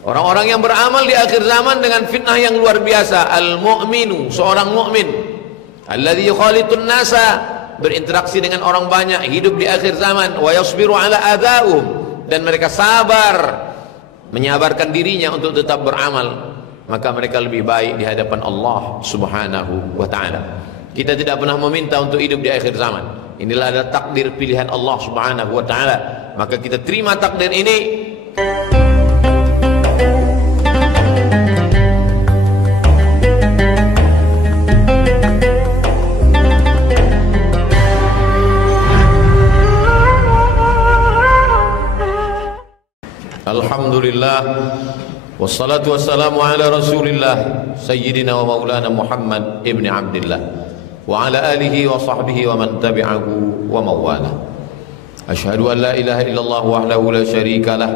Orang-orang yang beramal di akhir zaman dengan fitnah yang luar biasa. Al-mu'minu, seorang mukmin, alladzi yukhalitun nasa, berinteraksi dengan orang banyak, hidup di akhir zaman, wa yasbiru ala adzaum, dan mereka sabar menyabarkan dirinya untuk tetap beramal, maka mereka lebih baik di hadapan Allah Subhanahu wa taala. Kita tidak pernah meminta untuk hidup di akhir zaman. Inilah ada takdir pilihan Allah Subhanahu wa taala. Maka kita terima takdir ini. Alhamdulillah, wassalatu wassalamu ala rasulillah sayyidina wa maulana Muhammad ibn Abdillah wa ala alihi wa sahbihi wa man tabi'ahu wa mawala. Ashhadu an la ilaha illallah wahdahu la syarika lah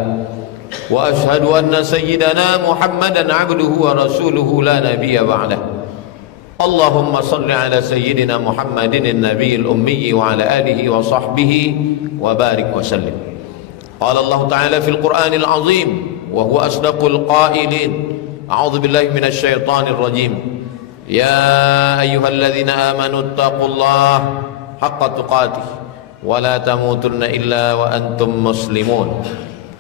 wa ashhadu anna sayyidana Muhammadan abduhu wa rasuluhu la nabiyya ba'dah. Allahumma salli ala sayyidina Muhammadin an-nabiyil ummi wa ala alihi wa sahbihi wa barik wa sallim. قال الله تعالى في القرآن العظيم وهو أصدق القائلين أعوذ بالله من الشيطان الرجيم يا أيها الذين آمنوا اتقوا الله حق تقاته ولا تموتن إلا وأنتم مسلمون.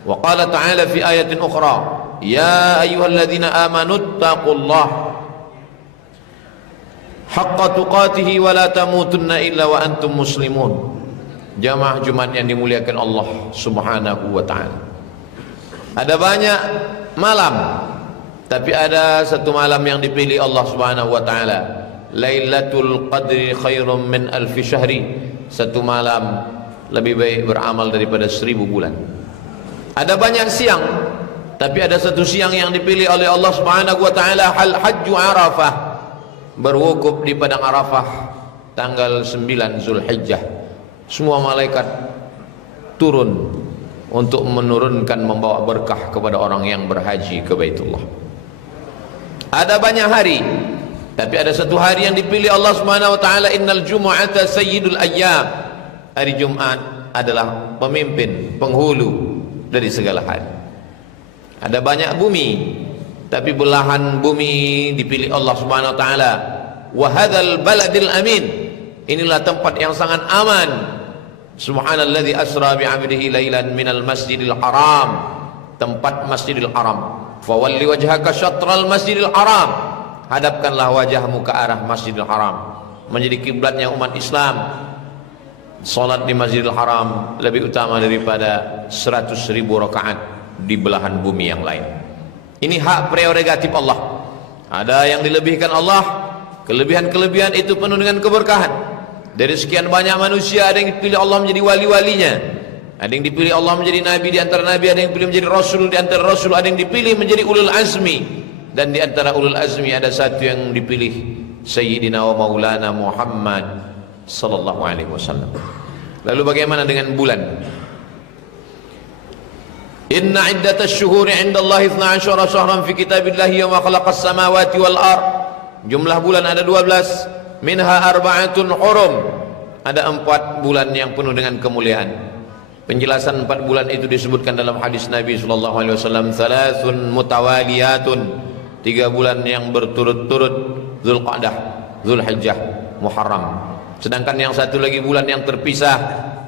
وقال تعالى في آية أخرى يا أيها الذين آمنوا اتقوا الله حق تقاته ولا تموتن إلا وأنتم مسلمون. Jamaah Jumat yang dimuliakan Allah Subhanahu wa ta'ala, ada banyak malam, tapi ada satu malam yang dipilih Allah Subhanahu wa ta'ala, Lailatul Qadri khairum min alfi syahri. Satu malam lebih baik beramal daripada 1000 bulan. Ada banyak siang, tapi ada satu siang yang dipilih oleh Allah Subhanahu wa ta'ala, Hajju Arafah, berwukuf di padang Arafah tanggal 9 Zulhijjah. Semua malaikat turun untuk menurunkan, membawa berkah kepada orang yang berhaji ke Baitullah. Ada banyak hari, tapi ada satu hari yang dipilih Allah Subhanahu wa taala, innal jumu'ata sayyidul ayyam. Hari Jumat adalah pemimpin, penghulu dari segala hari. Ada banyak bumi, tapi belahan bumi dipilih Allah Subhanahu wa taala. Wa hadzal baladil amin, inilah tempat yang sangat aman. Subhanalladzi asra bi'abdihi lailan minal masjidil haram, tempat masjidil haram. Fawalli wajhaka syatral masjidil haram, hadapkanlah wajahmu ke arah masjidil haram. Menjadi kiblatnya umat Islam. Salat di masjidil haram lebih utama daripada 100.000 rakaat di belahan bumi yang lain. Ini hak prerogatif Allah. Ada yang dilebihkan Allah, kelebihan-kelebihan itu penuh dengan keberkahan. Dari sekian banyak manusia, ada yang dipilih Allah menjadi wali-walinya, ada yang dipilih Allah menjadi nabi di antara nabi, ada yang dipilih menjadi rasul di antara rasul, ada yang dipilih menjadi ulul azmi, dan di antara ulul azmi ada satu yang dipilih, Sayyidina wa Maulana Muhammad sallallahu alaihi wasallam. Lalu bagaimana dengan bulan? Inna iddatasy syuhuri 'indallahi 12 syahran fi kitabillahi wa ma khalaqas samawati wal ard. Jumlah bulan ada 12. Minha arba'atun hurum, ada 4 bulan yang penuh dengan kemuliaan. Penjelasan 4 bulan itu disebutkan dalam hadis Nabi sallallahu alaihi wasallam, thalathun mutawaliyatun, 3 bulan yang berturut-turut, Zulqa'dah, Zulhijjah, Muharram. Sedangkan yang satu lagi bulan yang terpisah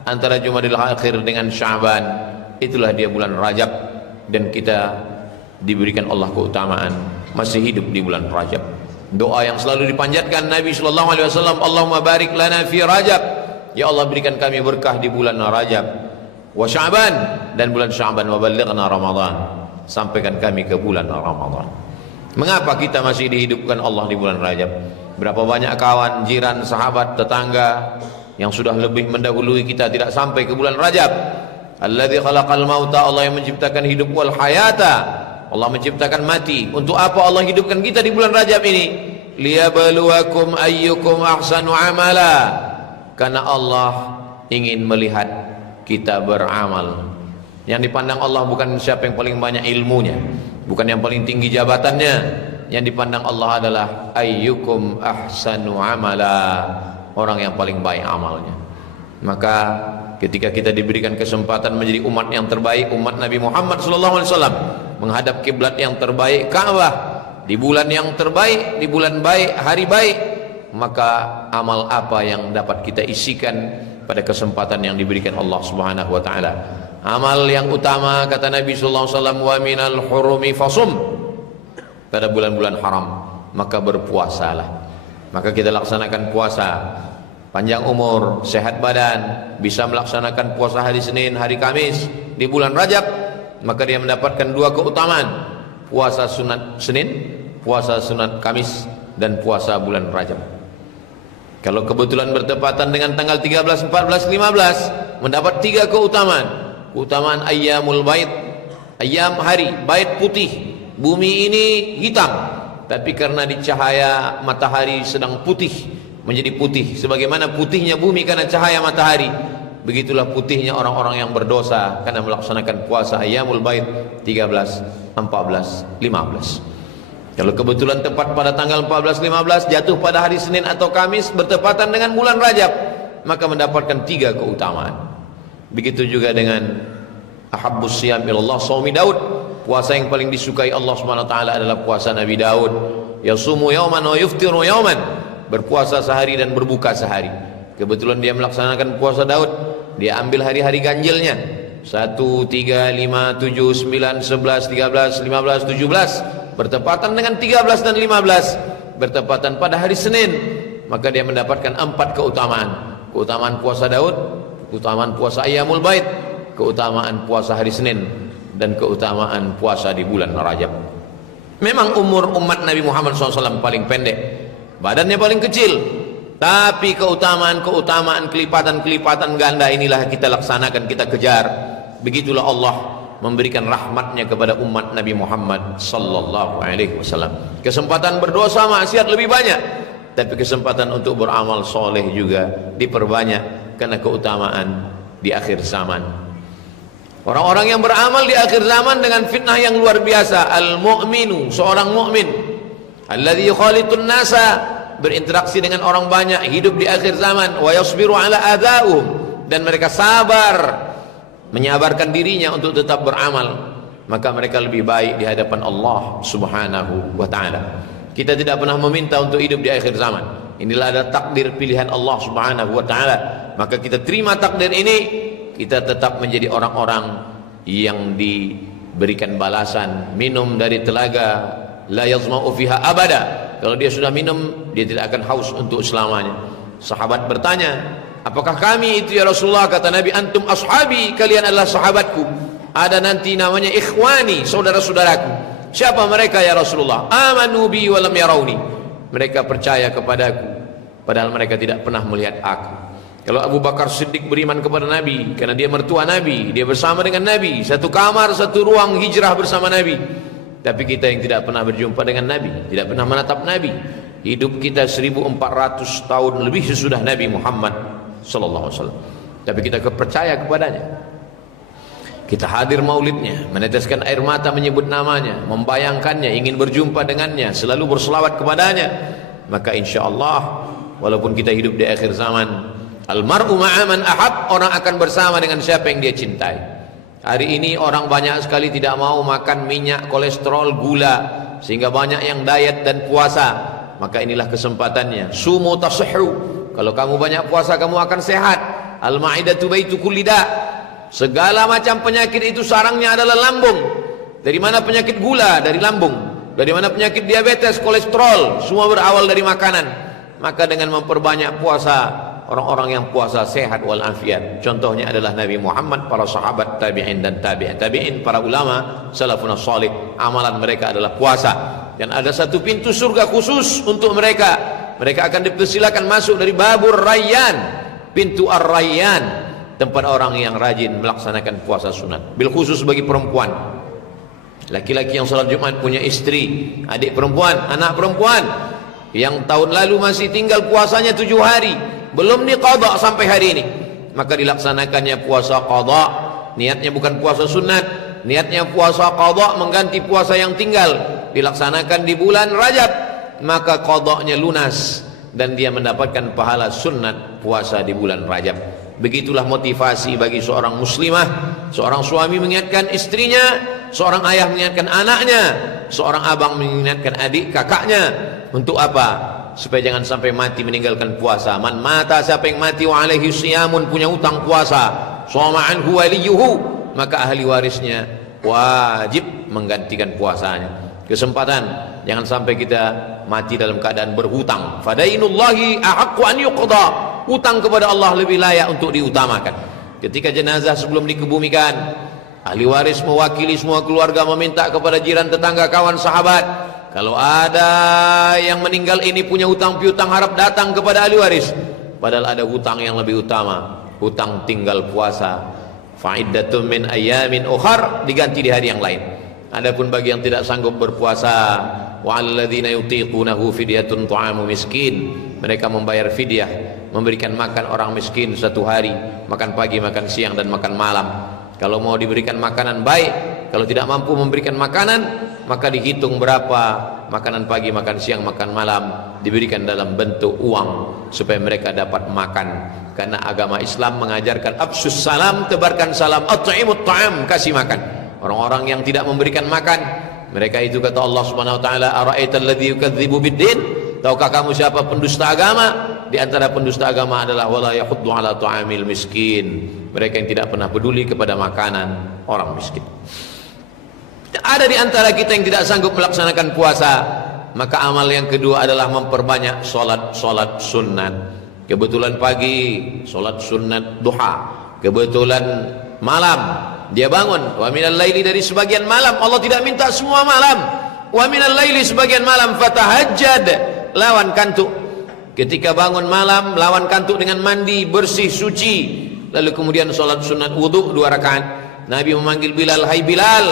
antara Jumadil Akhir dengan Sya'ban, itulah dia bulan Rajab, dan kita diberikan Allah keutamaan masih hidup di bulan Rajab. Doa yang selalu dipanjatkan Nabi sallallahu alaihi wasallam, Allahumma barik lana fi Rajab, ya Allah berikan kami berkah di bulan Rajab, wa Sya'ban, dan bulan Sya'ban, wa ballighna Ramadan, sampaikan kami ke bulan Ramadan. Mengapa kita masih dihidupkan Allah di bulan Rajab? Berapa banyak kawan, jiran, sahabat, tetangga yang sudah lebih mendahului kita tidak sampai ke bulan Rajab. Alladzi khalaqal mauta, Allah yang menciptakan hidup, wal hayata, Allah menciptakan mati. Untuk apa Allah hidupkan kita di bulan Rajab ini? Liyabluwakum ayyukum ahsanu amala, karena Allah ingin melihat kita beramal. Yang dipandang Allah bukan siapa yang paling banyak ilmunya, bukan yang paling tinggi jabatannya. Yang dipandang Allah adalah ayyukum ahsanu amala, orang yang paling baik amalnya. Maka ketika kita diberikan kesempatan menjadi umat yang terbaik, umat Nabi Muhammad sallallahu alaihi wasallam, menghadap kiblat yang terbaik, Ka'bah, di bulan yang terbaik, di bulan baik, hari baik, maka amal apa yang dapat kita isikan pada kesempatan yang diberikan Allah Subhanahu wa taala? Amal yang utama, kata Nabi sallallahu alaihi wasallam, wa minal hurumi fasum, pada bulan-bulan haram maka berpuasalah. Maka kita laksanakan puasa, panjang umur, sehat badan, bisa melaksanakan puasa hari Senin, hari Kamis di bulan Rajab, maka dia mendapatkan dua keutamaan: puasa sunat Senin, puasa sunat Kamis, dan puasa bulan Rajab. Kalau kebetulan bertepatan dengan tanggal 13, 14, 15, mendapat tiga keutamaan. Keutamaan ayyamul bait, ayyam hari, bait putih, bumi ini hitam, tapi karena di cahaya matahari sedang putih, menjadi putih. Sebagaimana putihnya bumi karena cahaya matahari, begitulah putihnya orang-orang yang berdosa karena melaksanakan puasa ayyamul bait 13, 14, 15. Kalau kebetulan tepat pada tanggal 14, 15 jatuh pada hari Senin atau Kamis bertepatan dengan bulan Rajab, maka mendapatkan tiga keutamaan. Begitu juga dengan ahabbus siyam ilallah shaumi Daud, puasa yang paling disukai Allah Subhanahu wa taala adalah puasa Nabi Daud. Yasumu yauman wa yuftiru yauman, berpuasa sehari dan berbuka sehari. Kebetulan dia melaksanakan puasa Daud, dia ambil hari-hari ganjilnya 1, 3, 5, 7, 9, 11, 13, 15, 17, bertepatan dengan 13 dan 15 bertepatan pada hari Senin, maka dia mendapatkan 4 keutamaan. Keutamaan puasa Daud, keutamaan puasa ayyamul bait, keutamaan puasa hari Senin, dan keutamaan puasa di bulan Rajab. Memang umur umat Nabi Muhammad SAW paling pendek, badannya paling kecil, tapi keutamaan-keutamaan, kelipatan-kelipatan ganda inilah kita laksanakan, kita kejar. Begitulah Allah memberikan rahmatnya kepada umat Nabi Muhammad sallallahu alaihi wasallam. Kesempatan berdosa maksiat lebih banyak, tapi kesempatan untuk beramal soleh juga diperbanyak karena keutamaan di akhir zaman. Orang-orang yang beramal di akhir zaman dengan fitnah yang luar biasa. Al-mu'minu, seorang mukmin, alladzi khalitun nasa, berinteraksi dengan orang banyak, hidup di akhir zaman, wa yasbiru ala adzahum, dan mereka sabar, menyabarkan dirinya untuk tetap beramal, maka mereka lebih baik di hadapan Allah Subhanahu wa taala. Kita tidak pernah meminta untuk hidup di akhir zaman. Inilah ada takdir pilihan Allah Subhanahu wa taala, maka kita terima takdir ini, kita tetap menjadi orang-orang yang diberikan balasan minum dari telaga la yazma'u fiha abada. Kalau dia sudah minum, dia tidak akan haus untuk selamanya. Sahabat bertanya, apakah kami itu ya Rasulullah? Kata Nabi, antum ashabi, kalian adalah sahabatku. Ada nanti namanya ikhwani, saudara-saudaraku. Siapa mereka ya Rasulullah? Amanu bi wa lam yarawni, mereka percaya kepadaku padahal mereka tidak pernah melihat aku. Kalau Abu Bakar Siddiq beriman kepada Nabi karena dia mertua Nabi, dia bersama dengan Nabi, satu kamar, satu ruang, hijrah bersama Nabi. Tapi kita yang tidak pernah berjumpa dengan Nabi, tidak pernah menatap Nabi, hidup kita 1400 tahun lebih sesudah Nabi Muhammad sallallahu alaihi wasallam, tapi kita percaya kepadanya. Kita hadir maulidnya, meneteskan air mata menyebut namanya, membayangkannya, ingin berjumpa dengannya, selalu berselawat kepadanya. Maka insya Allah, walaupun kita hidup di akhir zaman, almar'u ma'aman ahab, orang akan bersama dengan siapa yang dia cintai. Hari ini orang banyak sekali tidak mau makan minyak, kolesterol, gula, sehingga banyak yang diet dan puasa. Maka inilah kesempatannya. Sumu tasihhu, kalau kamu banyak puasa kamu akan sehat. Al-ma'idatu baitu kulli da', segala macam penyakit itu sarangnya adalah lambung. Dari mana penyakit gula? Dari lambung. Dari mana penyakit diabetes, kolesterol? Semua berawal dari makanan. Maka dengan memperbanyak puasa, orang-orang yang puasa sehat walafiat. Contohnya adalah Nabi Muhammad, para sahabat, tabi'in dan tabi'in, para ulama salafun salih. Amalan mereka adalah puasa. Dan ada satu pintu surga khusus untuk mereka. Mereka akan dipersilakan masuk dari babur Rayyan, pintu Ar-Rayyan, tempat orang yang rajin melaksanakan puasa sunat. Bil khusus bagi perempuan, laki-laki yang salat Jumat punya istri, adik perempuan, anak perempuan yang tahun lalu masih tinggal puasanya 7 hari, belum diqadha sampai hari ini, maka dilaksanakannya puasa qadha. Niatnya bukan puasa sunat, niatnya puasa qadha, mengganti puasa yang tinggal, dilaksanakan di bulan Rajab, maka qadhanya lunas dan dia mendapatkan pahala sunat puasa di bulan Rajab. Begitulah motivasi bagi seorang muslimah, seorang suami mengingatkan istrinya, seorang ayah mengingatkan anaknya, seorang abang mengingatkan adik kakaknya. Untuk apa? Supaya jangan sampai mati meninggalkan puasa. Man mata, siapa yang mati wa alaihi siyamun, punya utang puasa, shoma anhu waliyuhu, maka ahli warisnya wajib menggantikan puasanya. Kesempatan, jangan sampai kita mati dalam keadaan berhutang. Fadainullahi ahaqqu an yuqda, hutang kepada Allah lebih layak untuk diutamakan. Ketika jenazah sebelum dikebumikan, ahli waris mewakili semua keluarga meminta kepada jiran, tetangga, kawan, sahabat, kalau ada yang meninggal ini punya hutang piutang, harap datang kepada ahli waris. Padahal ada hutang yang lebih utama, hutang tinggal puasa. Fa'iddatun min ayyamin ukhar, diganti di hari yang lain. Adapun bagi yang tidak sanggup berpuasa, wa 'alal ladzina yutiqunahu fidyatun ta'amu miskin, mereka membayar fidyah, memberikan makan orang miskin satu hari, makan pagi, makan siang, dan makan malam. Kalau mau diberikan makanan baik, kalau tidak mampu memberikan makanan, maka dihitung berapa makanan pagi, makan siang, makan malam, diberikan dalam bentuk uang supaya mereka dapat makan. Karena agama Islam mengajarkan afsus salam, tebarkan salam, at'imut ta'am, kasih makan. Orang-orang yang tidak memberikan makan, mereka itu kata Allah Subhanahu wa taala, ara'aital ladzi yukadzibu biddin, tahukah kamu siapa pendusta agama? Di antara pendusta agama adalah wala yahuddu ala ta'amil miskin, mereka yang tidak pernah peduli kepada makanan orang miskin. Ada di antara kita yang tidak sanggup melaksanakan puasa, maka amal yang kedua adalah memperbanyak solat sunat. Kebetulan pagi solat sunat duha, kebetulan malam dia bangun, wa minal laili, dari sebagian malam. Allah tidak minta semua malam. Wa minal laili, sebagian malam, fatahajjad, lawan kantuk. Ketika bangun malam, lawan kantuk dengan mandi bersih suci, lalu kemudian salat sunat wudu 2 rakaat. Nabi memanggil Bilal, hai Bilal,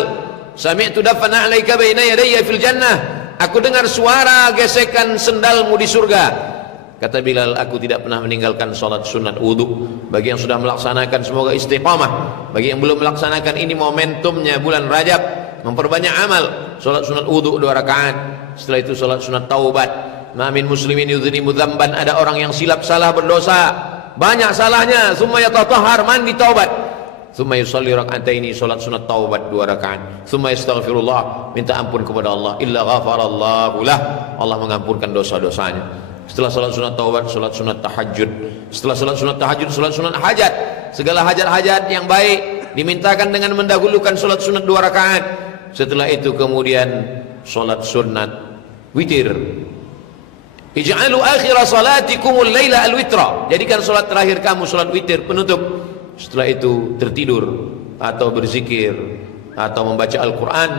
sami'tu dafana 'alaika baina yadayya fil jannah, aku dengar suara gesekan sendalmu di surga. Kata Bilal, aku tidak pernah meninggalkan salat sunat wudu. Bagi yang sudah melaksanakan semoga istiqamah. Bagi yang belum melaksanakan, ini momentumnya bulan Rajab, memperbanyak amal. Salat sunat wudu 2 rakaat. Setelah itu salat sunat taubat. Ma min muslimin yudhnibu dzamban, ada orang yang silap salah berdosa, banyak salahnya, summa yatatahhar, mandi taubat. Summa yusalli rak'ataini, salat sunat taubat 2 rakaat. Summa yastaghfirullah, minta ampun kepada Allah, illa ghafarallahu lah, Allah mengampunkan dosa-dosanya. Setelah salat sunat taubat, salat sunat tahajud. Setelah salat sunat tahajud, salat sunat hajat. Segala hajat-hajat yang baik dimintakan dengan mendahulukan salat sunat 2 rakaat. Setelah itu kemudian salat sunat witir. Ij'alu akhir salatikumul laila al-witra, jadikan salat terakhir kamu salat witir penutup. Setelah itu tertidur atau berzikir atau membaca Al-Quran,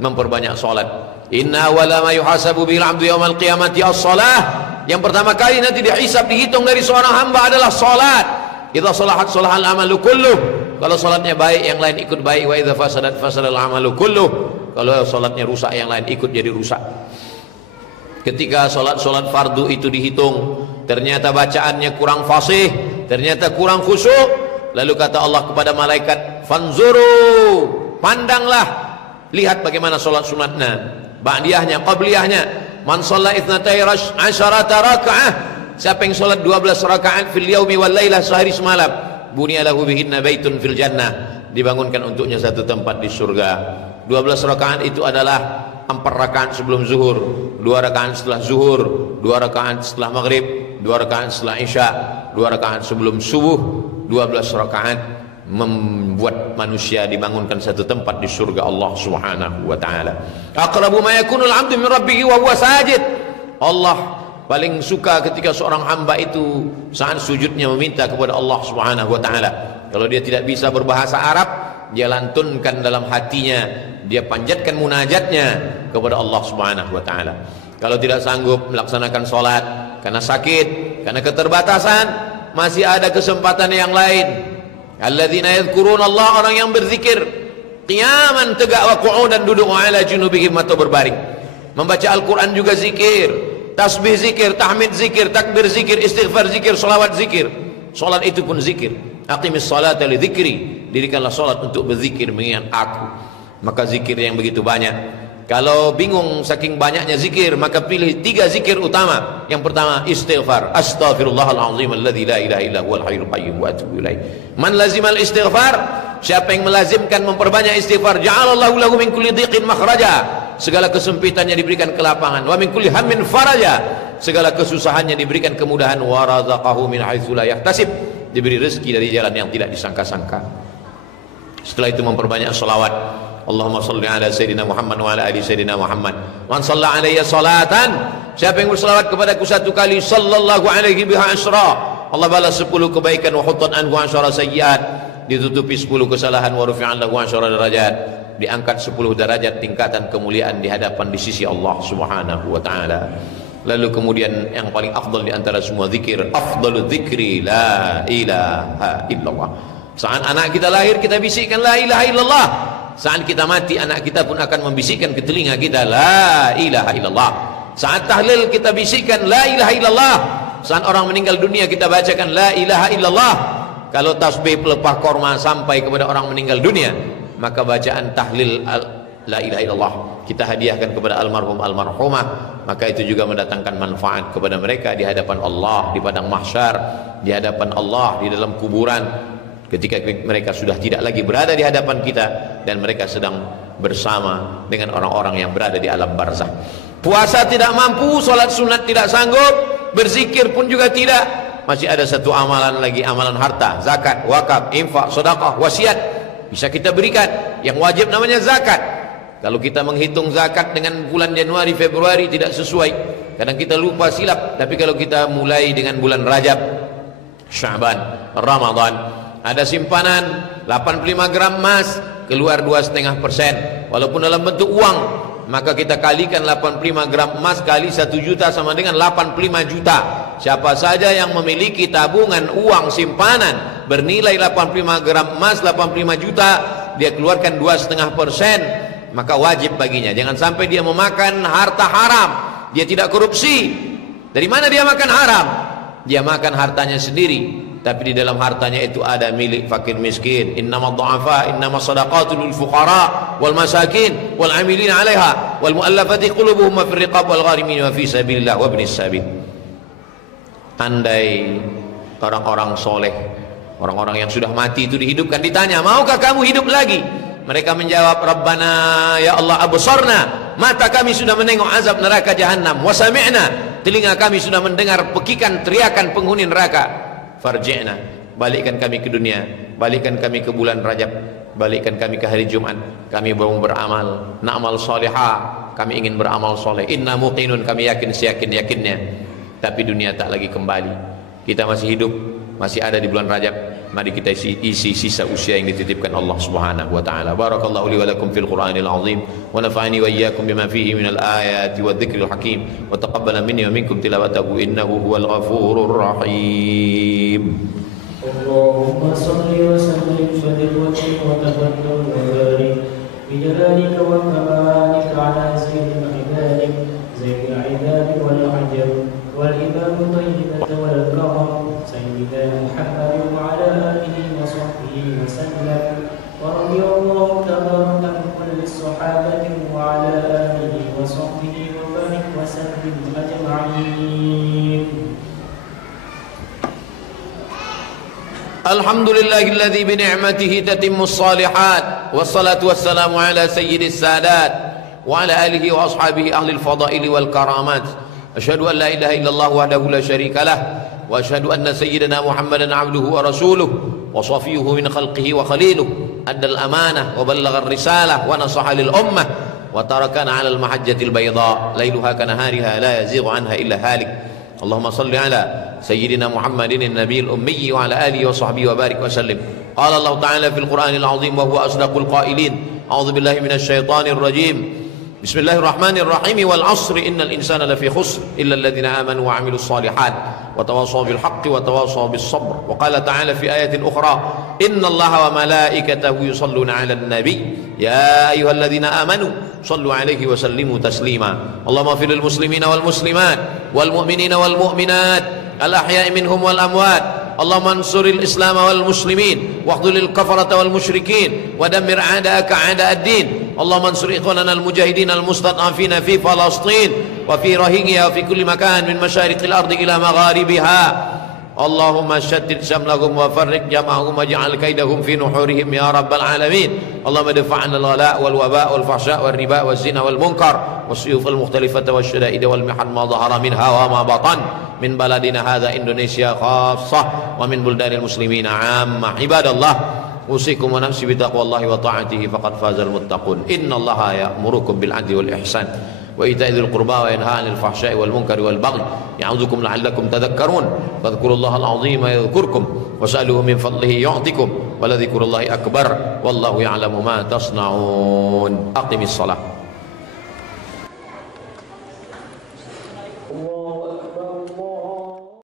memperbanyak salat. Inna wala ma yuhasabu bil 'abdu yaumal qiyamati as-shalah. Yang pertama kali nanti dihisab, dihitung dari seorang hamba adalah salat. Idza salahat salahal amalu kulluh. Kalau salatnya baik, yang lain ikut baik. Wa idza fasadat fasadal amalu kulluh. Kalau salatnya rusak, yang lain ikut jadi rusak. Ketika salat fardu itu dihitung, ternyata bacaannya kurang fasih, ternyata kurang khusyuk, lalu kata Allah kepada malaikat, fanzuru, pandanglah, lihat bagaimana salat sunatnya, ba'diyahnya, qabliyahnya. Man shalla 12 raka'ah, siapa yang salat 12 rakaat fil yaumi wal lailah, sehari semalam, bunya lahu bihinna baitun fil jannah, dibangunkan untuknya satu tempat di surga. 12 rakaat itu adalah 4 rakaat sebelum zuhur, 2 rakaat setelah zuhur, 2 rakaat setelah maghrib, 2 rakaat setelah isya, 2 rakaat sebelum subuh. 12 rakaat membuat manusia dibangunkan satu tempat di surga Allah Subhanahu wa taala. Aqrabu ma yakunul 'abdu min rabbih wa huwa sajid. Allah paling suka ketika seorang hamba itu saat sujudnya meminta kepada Allah Subhanahu wa taala. Kalau dia tidak bisa berbahasa Arab, dia lantunkan dalam hatinya, dia panjatkan munajatnya kepada Allah Subhanahu wa taala. Kalau tidak sanggup melaksanakan salat karena sakit, karena keterbatasan, masih ada kesempatan yang lain. Alladzina yadhkuruna Allah, orang yang berzikir qiyaman, tegak, wa qu'udan, duduk, wa ala junubihim, atau berbaring. Membaca Al-Quran juga zikir, tasbih zikir, tahmid zikir, takbir zikir, istighfar zikir, salawat zikir. Salat itu pun zikir. Aqimis salata li dzikri, dirikanlah salat untuk berzikir mengingat aku. Maka zikir yang begitu banyak. Kalau bingung saking banyaknya zikir, maka pilih 3 zikir utama. Yang pertama istighfar. Astaghfirullahalazim alladzi la ilaha illa huwal hayyul qayyum wa atubu ilaih. Man lazimal istighfar, siapa yang melazimkan memperbanyak istighfar, ja'alallahu lahu min kulli dhiqin makhraja, segala kesempitannya diberikan kelapangan, wa min kulli hammin faraja, segala kesusahannya diberikan kemudahan, wa razaqahu min haitsu la yahtasib, diberi rezeki dari jalan yang tidak disangka-sangka. Setelah itu memperbanyak salawat. Allahumma salli ala Sayyidina Muhammad wa ala ali Sayyidina Muhammad. Man shalla alayya salatan, siapa yang berselawat kepadaku 1 kali, sallallahu alaihi biha asyra, Allah balas 10 kebaikan, wa huttan anhu asyara sayyiat, ditutupi 10 kesalahan, wa rufi'an lahu asyara darajat, diangkat 10 derajat tingkatan kemuliaan di hadapan di sisi Allah Subhanahu wa taala. Lalu kemudian yang paling afdal di antara semua zikir, afdalul dzikri la ilaha illallah. Saat anak kita lahir kita bisikkan la ilaha illallah. Saat kita mati anak kita pun akan membisikkan ke telinga kita la ilaha illallah. Saat tahlil kita bisikkan la ilaha illallah. Saat orang meninggal dunia kita bacakan la ilaha illallah. Kalau tasbih pelepah korma sampai kepada orang meninggal dunia, maka bacaan tahlil la ilaha illallah kita hadiahkan kepada almarhum almarhumah, maka itu juga mendatangkan manfaat kepada mereka di hadapan Allah, di padang mahsyar, di hadapan Allah, di dalam kuburan, ketika mereka sudah tidak lagi berada di hadapan kita dan mereka sedang bersama dengan orang-orang yang berada di alam barzah. Puasa tidak mampu, salat sunat tidak sanggup, berzikir pun juga tidak. Masih ada satu amalan lagi, amalan harta, zakat, wakaf, infak, sedekah, wasiat bisa kita berikan. Yang wajib namanya zakat. Kalau kita menghitung zakat dengan bulan Januari, Februari tidak sesuai. Kadang kita lupa, silap. Tapi kalau kita mulai dengan bulan Rajab, Sya'ban, Ramadan, ada simpanan 85 gram emas, keluar 2,5%, walaupun dalam bentuk uang, maka kita kalikan 85 gram emas kali 1 juta sama dengan 85 juta. Siapa saja yang memiliki tabungan uang simpanan bernilai 85 gram emas, 85 juta, dia keluarkan 2,5%, maka wajib baginya. Jangan sampai dia memakan harta haram. Dia tidak korupsi. Dari mana dia makan haram? Dia makan hartanya sendiri, tapi di dalam hartanya itu ada milik fakir miskin. Innamadh du'afa innamas shadaqatu lil fuqara wal masakin wal 'amilin 'alaiha wal mu'allafati qulubuhum wa fir riqab wal gharimin wa fi sabilillah wa ibnis sabil. Andai orang-orang soleh, orang-orang yang sudah mati itu dihidupkan, ditanya, maukah kamu hidup lagi? Mereka menjawab, Rabbana ya Allah absarna, mata kami sudah menengok azab neraka jahanam, wa sami'na, telinga kami sudah mendengar pekikan teriakan penghuni neraka. Farji'na, balikkan kami ke dunia, balikkan kami ke bulan Rajab, balikkan kami ke hari Jumat, kami mau beramal, na'mal salihah, kami ingin beramal soleh, inna muqinun, kami yakin seyakin-yakinnya. Tapi dunia tak lagi kembali, kita masih hidup, masih ada di bulan Rajab. Mari kita isi sisa usia yang dititipkan Allah Subhanahu wa taala. Barakallahu li wa lakum fil Qur'anil azim wa nafa'ani wa iyyakum bima fihi minal ayati wadh-dhikril hakim wa taqabbala minni wa minkum tilawatahu innahu huwal ghafurur rahim. Allahumma shalli wa sallim wa tabaddal wa barik bi jalalika wa kamalika ala sayyidil ibadik zaidil ibadi wal ajab wal imam tayyibah wal karam sayyidina Muhammad wa ala alihi wa sahbihi wa sallam wa radiyallahu ta'ala an kulli sahabati wa ala alihi wa sahbihi wa barik wa sallim ajma'in. Alhamdulillahilladzi bi ni'matihi tatimmus shalihat, wassalatu wassalamu ala sayyidis sadat wa ala alihi wa ashabihi ahli al-fadaili wal karamat. Asyhadu an la ilaha illallah wahdahu la syarika lah wa asyhadu anna sayyidina Muhammadan abduhu wa rasuluhu wa safiyuhu min khalqihi wa khaliluhu addal amanah wa ballagha ar-risalah wa nasaha lil ummah wa tarakana 'ala al-mahajjatil bayda lailuha kanahariha la yazighu anha illa halik. Allahumma salli ala sayyidina Muhammadin an-nabiyil ummi wa ala alihi wa sahbihi wa barik wa sallim. Qala Allah ta'ala fil Qur'anil 'azim wa huwa asdaqul qailin. A'udzu billahi minasy syaithanir rajim. Bismillahirrahmanirrahim. Wal 'ashri innal insana lafi khusr illa alladhina amanu wa 'amilus shalihat wa tawassaw bil haqqi wa tawassaw bis sabr. Wa qala ta'ala fi ayatin ukhra, innallaha wa malaikatahu yusalluna 'alan nabiy ya ayyuhalladzina amanu sallu 'alaihi wa sallimu taslima. Allahumma ighfir lil muslimina wal muslimat wal mu'minina wal mu'minat al ahya'i minhum wal amwat. Allahumma ansuril islam wal muslimin waqdulil kafarata wal musyrikin wa dammir a'da'aka a'da'ad din اللهم انصر إخواننا المجاهدين المستضعفين في فلسطين وفي رهينها وفي كل مكان من مشارق الأرض إلى مغاربها اللهم شتت شملهم وفرق جمعهم واجعل كيدهم في نحورهم يا رب العالمين اللهم ادفع عنا الغلاء والوباء والفحشاء والربا والزنا والمنكر والسيوف المختلفة والشدائد والمحن ما ظهر منها وما بطن من بلدنا هذا إندونيسيا خاصة ومن بلدان المسلمين عامة عباد الله أوصيكم ونفسي بتقوى الله وطاعته فقد فاز المتقون إن الله يأمركم بالعدل والإحسان وإيتاء ذي القربى وينهى عن الفحشاء والمنكر والبغي يعظكم لعلكم تذكرون فاذكروا الله العظيم يذكركم واسألوه من فضله يعطكم ولذكر الله أكبر والله يعلم ما تصنعون أقم الصلاة